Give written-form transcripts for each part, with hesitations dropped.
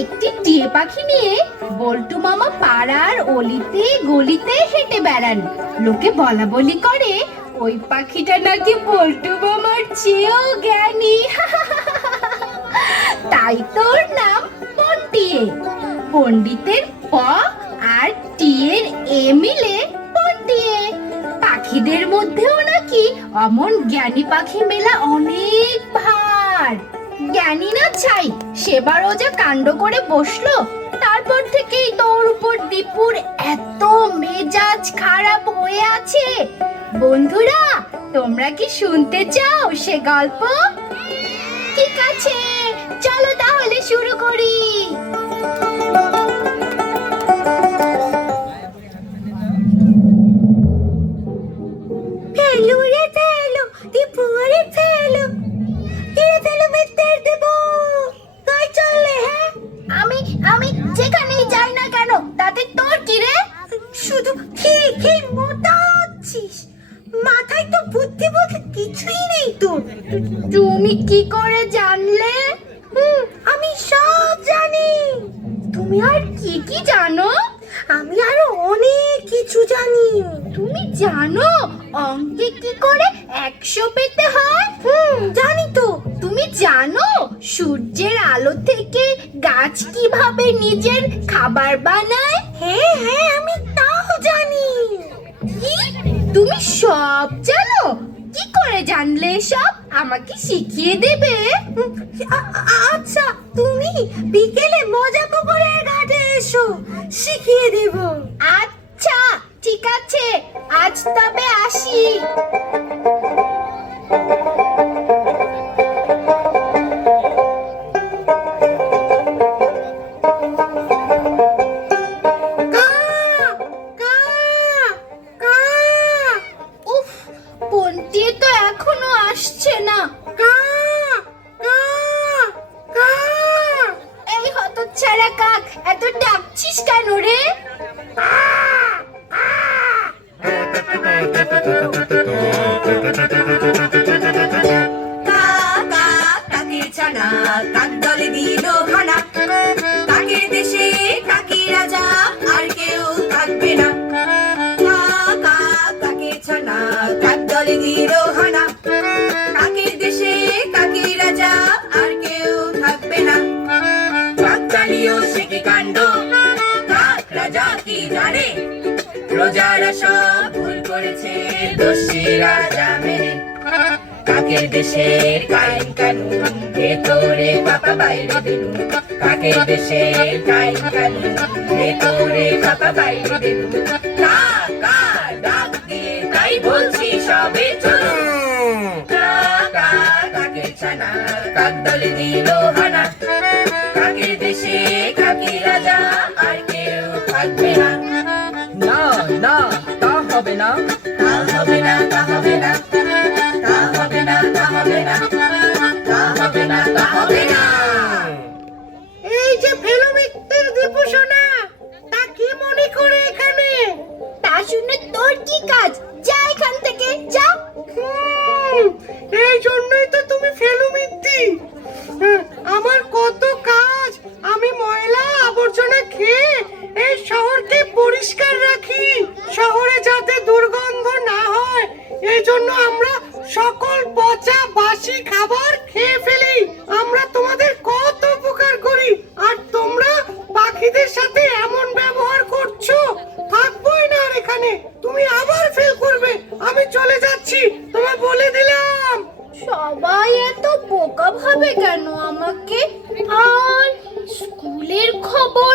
একটি টিয়ে পাখি নিয়ে বল্টু মামা পাড়ার অলিতে গলিতে হেঁটে বেড়ান। লোকে বলা বলি করে ওই পাখিটা নাকি বল্টু মামার চেয়েও জ্ঞানী। তাই তোর নাম পন্টিয়ে। পণ্ডিতের প আর টিয়ের এ মিলে পন্টিয়ে। পাখিদের মধ্যেও নাকি অমন জ্ঞানী পাখি মেলা অনেক ভার। জ্ঞানী না ছাই, সেবারও যা কাণ্ড করে বসলো, তারপর থেকেই তোর উপর দীপুর এত মেজাজ খারাপ হয়ে আছে। বন্ধুরা, তোমরা কি শুনতে চাও সে গল্প? ঠিক আছে, চলো তাহলে শুরু করি। ফেলো রে ফেলো, দীপু রে ফেলো, তীরে ফেলো মেতের দেব। তাই চললে? হ্যাঁ, আমি যেখানেই যাই না কেন তাতে তোর কি রে? শুধু খেয়ে খেয়ে মোটা হচ্ছিস, মাথায় তো বুদ্ধি বলতে কিছুই নেই তোর। তুমি কি করে জানলে? আমি সব জানি। তুমি আর কি কি জানো? আমি আরো অনেক কিছু জানি। তুমি জানো অঙ্কে কি করে 100 পেতে হয়? জানি তো। তুমি জানো সূর্যের আলো থেকে গাছ কিভাবে নিজের খাবার বানায়? হ্যাঁ হ্যাঁ, আমি তাও জানি। কি? তুমি সব জানো? কি করে জানলে সব? আমাকে শিখিয়ে দেবে? আচ্ছা, তুমি বিকেলে মজা পুকুরের ঘাটে এসো, শিখিয়ে দেব। আচ্ছা ঠিক আছে, আজ তবে আসি। উফ, পন্টিয়ে তো এখনো আসছে না। এই হতচ্ছাড়া কাক, এত ডাকছিস কেন রে? কাকের ছানা কাক দলে দিল খানা, কাকের দেশে কাকি রাজা আর কেউ থাকবে না। কাকের ছানা কাক দলে দিল খানা, কাকের দেশে কাকি রাজা আর কেউ থাকবে না। কাক চালিও সে কি কাণ্ড, কাক রাজা কি জানে? প্রজারা সব ভুল করেছে, দোষী রাজা মেনে। কাকের দেশের আইন কানুন ভেতরে পাপা বাইরে বেলুন, কাকের দেশের আইন কানুন ভেতরে পাপা বাইরে বেলুন। কাকা ডাক দিয়ে তাই বলছি সবে চলুন। কাকের ছানা কাক দলে দিল হানা, কাকের দেশে কাকি রাজা আর কেউ থাকবে না। না না, তা হবে না, তা হবে না, তা হবে না, তা হবে না, তা হবে না, তা হবে না, তা হবে না। এই যে ফেলো মিত্তির দীপু সোনা, তা কি মনে করে এখানে? তা শুনে তোর কি কাজ? যা এখান থেকে যা। এই জন্যই তো তুমি ফেলো মিত্তি। আমার কত কাজ, আমি ময়লা আবর্জনা খেয়ে এই শহরকে পরিষ্কার রাখি, শহরে যাতে দুর্গন্ধ না হয় এই জন্য আমরা সকল পচা বাসি খাবার খেয়ে ফেলি। আমরা তোমাদের কত উপকার করি, আর তোমরা পাখিদের সাথে এমন ব্যবহার করছো। থাকবোই না আর এখানে, তুমি আবার ফেল করবে। আমি চলে যাচ্ছি, তোমায় বলে দিলাম। সবাই এত বোকা ভাবে কেন আমাকে? আর স্কুলের খবর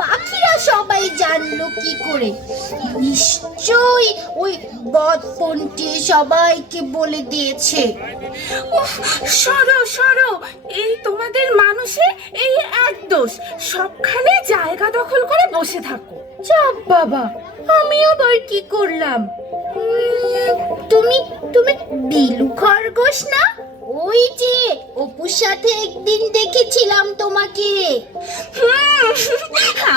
পাখিরা সবাই জানলো কি করে? নিশ্চয়ই ওই বদপন্টি সবাইকে বলে দিয়েছে। উফ, সরো সরো, এই তোমাদের মানুষের এই এক দোষ, সবখানে জায়গা দখল করে বসে থাকো। চাপ বাবা, আমি আবার কি করলাম? তুমি তুমি বিলু খরগোশ না? ওই যে অপুর সাথে একদিন দেখেছিলাম তোমাকে।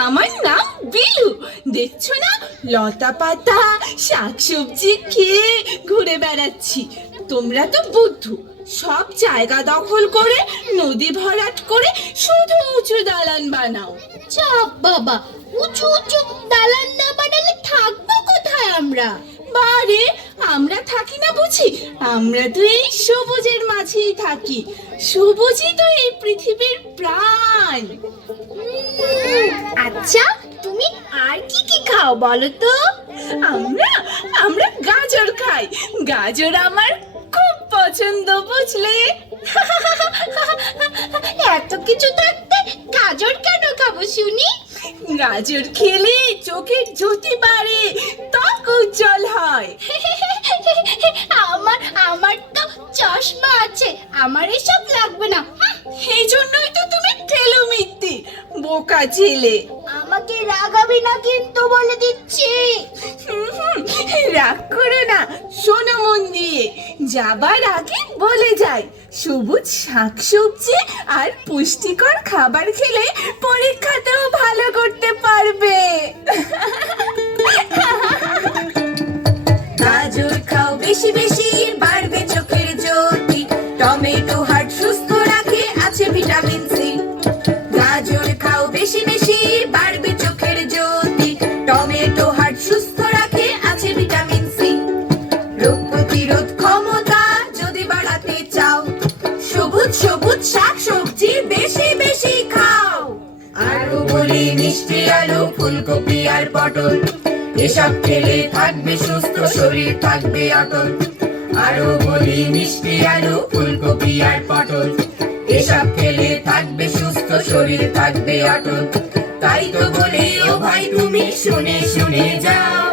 আমার নাম বিলু, দেখছো না লতা পাতা শাকসবজি খেয়ে ঘুরে বেড়াচ্ছি। তোমরা তো বুদ্ধু, সব জায়গা দখল করে নদী ভরাট করে শুধু উঁচু দালান বানাও। চাপ বাবা, উঁচু উঁচু দালান না বানালে থাকবো কোথায় আমরা? বারে, আমরা থাকি না বুঝি? আমরা তো এই সবুজের মাঝেই থাকি। সবুজই তো এই পৃথিবীর প্রাণ। আচ্ছা, তুমি আর কি কি খাও বলো তো? আমরা আমরা গাজর খাই। গাজর আমার খুব পছন্দ, বুঝলে? এত কিছু থাকতে গাজর কেন খাবো শুনি? গাজর খেলে চোখের জ্যোতি বাড়ে, ত্বক উজ্জ্বল হয়। আমার তো চশমা আছে, আমার এসব লাগবে না। এই জন্যই তো তুমি খেলো মিত্তি, বোকা ছেলে। আমাকে রাগাবি না কিন্তু, বলে দিচ্ছি। রাগ করো না, শোনো মন দিয়ে। যাবার আগে বলে যাই, সবুজ শাকসবজি আর পুষ্টিকর খাবার খেলে পরীক্ষাতেও ভালো করতে পারবে। গাজর খাও বেশি বেশি, বাড়বে চোখের জ্যোতি। টমেটো হার্ট সুস্থ রাখে, আছে ভিটামিন সি। গাজর খাও বেশি বেশি, বাড়বে চোখের জ্যোতি। টমেটো হার্ট সুস্থ রাখে, আছে ভিটামিন সি। রোগ প্রতিরোধ ক্ষমতা যদি বাড়াতে চাও, সবুজ সবুজ শাক সবজি বেশি বেশি খাও। আরো বলি মিষ্টি আলু, ফুলকপি আর পটল, এসব খেলে থাকবে সুস্থ, শরীর থাকবে অটল। আরো বলি মিষ্টি আলু, ফুলকপি আর পটল, এসব খেলে থাকবে সুস্থ, শরীর থাকবে অটল। তাই তো বলি ও ভাই, তুমি শুনে শুনে যাও,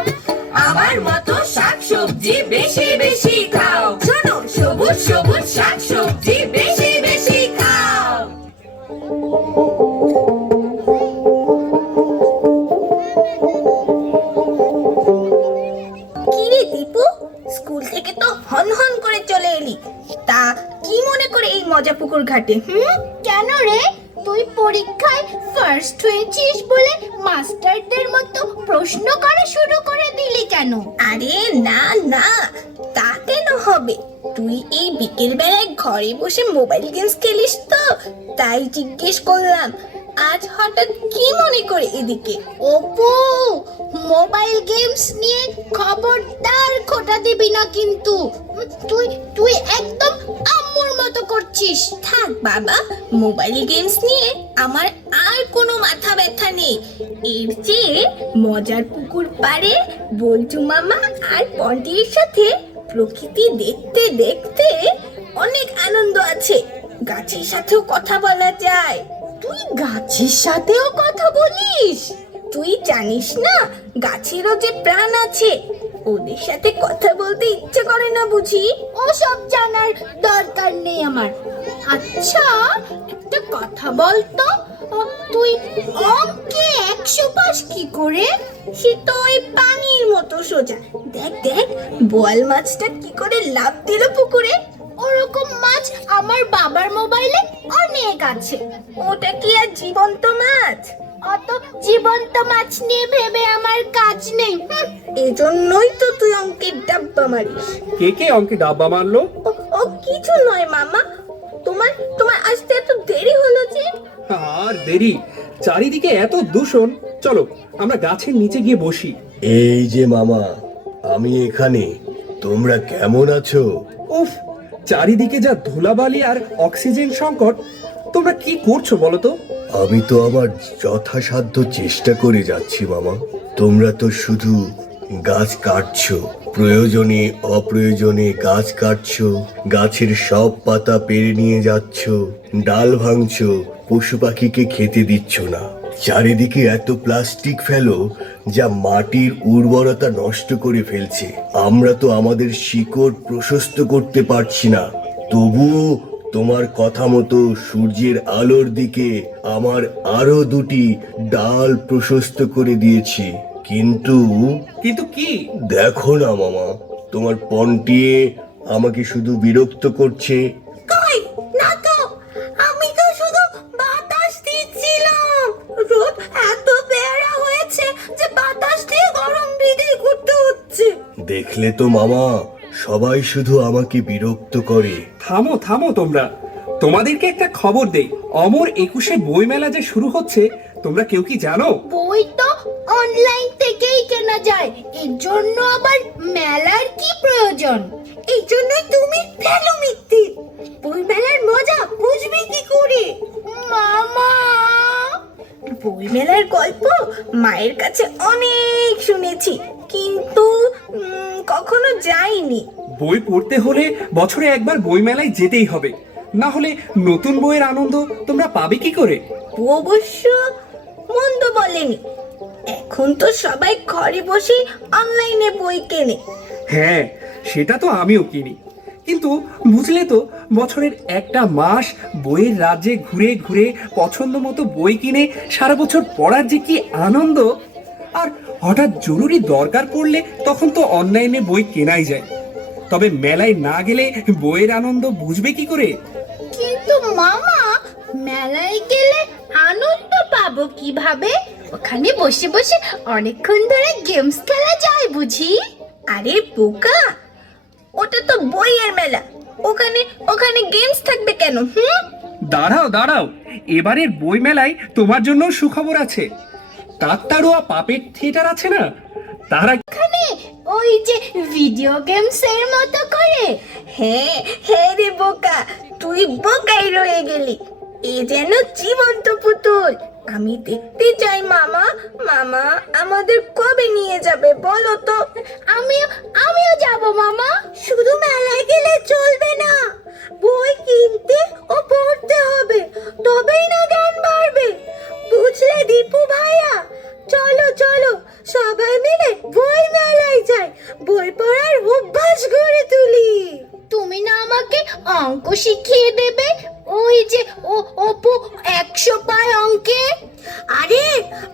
আমার মতো শাক সবজি বেশি বেশি খাও। শোনো, সবুজ সবুজ শাক সবজি বেশি বেশি খাও। কি রে দীপু, স্কুল থেকে তো হন হন করে চলে এলি, তা কি মনে করে এই মজা পুকুর ঘাটে? কেন রে, তুই পরীক্ষায় ফার্স্ট হয়েছিস বলে মাস্টারদের মতো প্রশ্ন করা শুরু করে দিলি কেন? আরে না না, তা কেন হবে? তুই এই বিকেল বেলায় ঘরে বসে মোবাইল গেমস খেলিস তো, তাই জিজ্ঞেস করলাম। আজ হঠাৎ কি মনে করে এদিকে? অপু, মোবাইল গেমস নিয়ে খবরদার খোটা দিবি না কিন্তু। তুই তুই একদম আম্মুর মতো করছিস। থাক বাবা, মোবাইল গেমস নিয়ে আমার আর কোনো মাথা ব্যথা নেই। এর চেয়ে মজার পুকুর পাড়ে বল্টু মামা আর পন্টির সাথে প্রকৃতি দেখতে দেখতে অনেক আনন্দ আছে। গাছের সাথেও কথা বলা যায়। তুই গাছের সাথেও কথা বলিস? তুই জানিস না, গাছেরও যে প্রাণ আছে। ওদের সাথে কথা বলতে ইচ্ছে করে না বুঝি? ওসব জানার দরকার নেই আমার। আচ্ছা, একটা কথা বলতো, তুই অঙ্কে 100 পাস কি করে? সে তো ওই পানির মতো সোজা। দেখ দেখ, বোয়াল মাছটা কি করে লাফ দিল পুকুরে। ওরকম মাছ আমার বাবার মোবাইলে অনেক আছে। ওটা কি আর জীবন্ত মাছ? অত জীবন্ত মাছ নিয়ে ভেবে আমার কাজ নেই। এজন্যই তো তুই অঙ্কের ডাব্বা মারিস। কে কে অঙ্কে ডাব্বা মারলো? ও কিছু নয় মামা, তোমার তোমার আসতে এত দেরি হলো যে। আর দেরি, চারিদিকে এত দূষণ। চলো আমরা গাছের নিচে গিয়ে বসি। এই যে মামা, আমি এখানে। তোমরা কেমন আছো? উফ, চারিদিকে যা ধুলাবালি আর অক্সিজেন সংকট। তোমরা কি করছো বলো তো? আমি তো আমার যথাসাধ্য চেষ্টা করে যাচ্ছি মামা। তোমরা তো শুধু গাছ কাটছো, প্রয়োজনে অপ্রয়োজনে গাছ কাটছো, গাছের সব পাতা পেরে নিয়ে যাচ্ছো, ডাল ভাঙছো, পশু পাখিকে খেতে দিচ্ছ না। চারিদিকে এত প্লাস্টিক ফেলো যা মাটির উর্বরতা নষ্ট করে ফেলছে। আমরা তো আমাদের শিকড় প্রশস্ত করতে পারছি না, তবুও তোমার কথা মতো সূর্যের আলোর দিকে আমার আরো 2টি ডাল প্রশস্ত করে দিয়েছি। কিন্তু কিন্তু কি? দেখো না মামা, তোমার পন্টিয়ে আমাকে শুধু বিরক্ত করছে। কই না তো, আমি তো শুধু বাতাস দিচ্ছিলাম। রোদ এত বেড়া হয়েছে যে বাতাস দিয়ে গরম বিদেই করতে হচ্ছে। দেখলে তো মামা, সবাই শুধু আমাকে বিরক্ত করে। থামো থামো তোমরা, তোমাদেরকে একটা খবর দেই, অমর 21শে বইমেলা যে শুরু হচ্ছে, তোমরা কেউ কি জানো? বই তো অনলাইন থেকেই কেনা যায়, এর জন্য আবার মেলার কি প্রয়োজন? এই জন্যই তুমি ফেলো মিথ্যে, বই মেলার মজা বুঝবি কি করে? মামা, বই মেলার গল্প মায়ের কাছে অনেক শুনেছি, কিন্তু কখনো যাইনি। বই পড়তে হলে বছরে একবার বইমেলায় যেতেই হবে, না হলে নতুন বইয়ের আনন্দ তোমরা পাবে কি করে? অবশ্য মন্দ বলেনি, এখন তো সবাই ঘরে বসে অনলাইনে বই কেনে। হ্যাঁ, সেটা তো আমিও কিনি, কিন্তু বুঝলে তো, বছরের একটা মাস বইয়ের রাজ্যে ঘুরে ঘুরে পছন্দ মতো বই কিনে সারা বছর পড়ার যে কি আনন্দ! আর হঠাৎ জরুরি দরকার পড়লে তখন তো অনলাইনে বই কেনাই যায়, তবে মেলায় না গেলে বইয়ের আনন্দ বুঝবে কি করে? কিন্তু মামা, মেলায় গেলে আনন্দ পাবো কিভাবে? ওখানে বসে বসে অনেকক্ষণ ধরে গেমস খেলা যায় বুঝি? আরে বোকা, ওটা তো বইয়ের মেলা, ওখানে ওখানে গেমস থাকবে কেন? দাঁড়াও দাঁড়াও, এবারের বই মেলায় তোমার জন্য সুখবর আছে। কাকতাড়ুয়া পাপেট থিয়েটার আছে না, তারা ওখানে ওই যে ভিডিও গেমস এর মতো করে? হ্যাঁ হ্যাঁ রে বোকা, তুই বোকাই রয়ে গেলি, এ যেন জীবন্ত পুতুল। আমি দেখতে চাই মামা। মামা, আমাদের কবে নিয়ে যাবে বলো তো? আমিও যাব মামা। শুধু মেলায় গেলে চলবে না, বই কিনতে ও পড়তে হবে, তবেই না জ্ঞান বাড়বে, বুঝলে দীপু ভাইয়া? চলো চলো, সবাই মিলে বই মেলায় যাই, বই পড়ার অভ্যাস গড়ে তুলি। তুমি না আমাকে অঙ্ক শিখিয়ে দেবে, ওই যে অপু 100 পায় অঙ্কে? আরে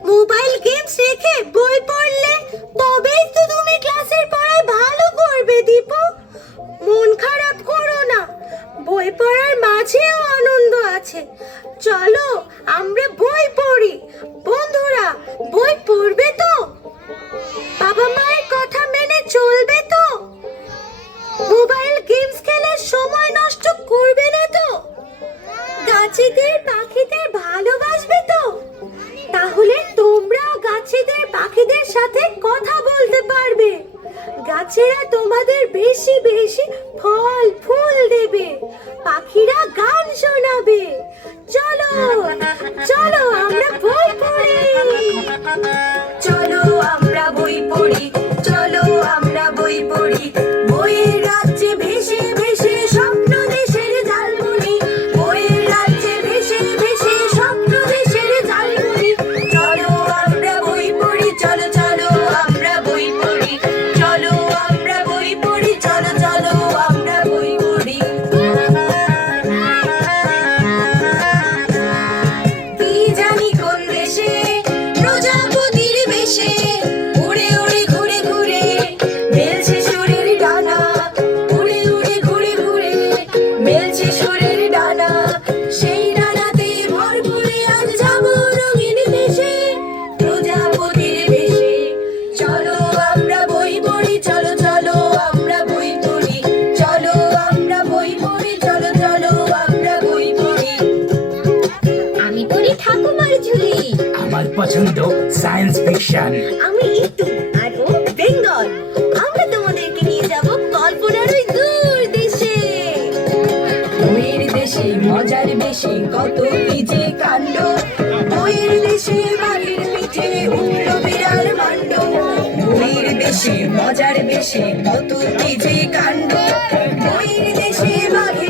মোবাইল গেমস রেখে বই পড়লে তবেই তো তুমি ক্লাসের পড়ায় ভালো করবে দীপু। মন খারাপ করো না, বই পড়ার মাঝেও আনন্দ আছে। চলো আমরা বই পড়ি। বন্ধুরা, বই পড়বে তো? বাবা মায়ের কথা মেনে চলবে তো? মোবাইল গেমস খেলে সময় নষ্ট করবে না তো? গাছেদের পাখিদের ভালোবাসবে তো? তাহলে তোমরাও গাছেদের পাখিদের সাথে কথা বলতে পারবে, গাছেরা তোমাদের বেশি বেশি ফল ফুল দেবে, পাখিরা গান শোনাবে। চলো চলো আমরা বই পড়ি। চলো আমরা বই পড়ি, চলো আমরা বই পড়ি, বইয়ের রাজ্যে ভেসে ভেসে স্বপ্ন দেশের জালমুড়ি, বইয়ের রাজ্যে ভেসে ভেসে স্বপ্ন দেশের জালমুড়ি। চলো আমরা বই পড়ি, চলো চলো আমরা বই পড়ি, চলো আমরা বই পড়ি, চলো চলো আমরা বই পড়ি। কি জানি কোন দেশে প্রজাপতির বেশে উড়ে উড়ে ঘুরে ঘুরে মেলছে সুরের ডানা, উড়ে উড়ে ঘুরে ঘুরে মেলছে সুরের ডানা, সেই ডানাতে ভর করে আজ যাবো রঙিন দেশে প্রজাপতির বেশে। চলো আমরা বই পড়ি, চলো চলো আমরা বই পড়ি, চলো আমরা বই পড়ি, চলো চলো আমরা বই পড়ি। আমি পড়ি ঠাকুমার ঝুলি। আমার পছন্দ সায়েন্স ফিকশন। আমি ইটু আর ও বেঙ্গল। আমরা তোমাদেরকে নিয়ে যাব কল্পনার ওই দূর দেশে। বইয়ের দেশে মজার বেশি কত কি যে কাণ্ড, বইয়ের দেশে বাঘের পিঠে উঠল বিরাট মাণ্ড, বইয়ের দেশে মজার বেশি কত কি যে কাণ্ড, বইয়ের দেশে বাঘের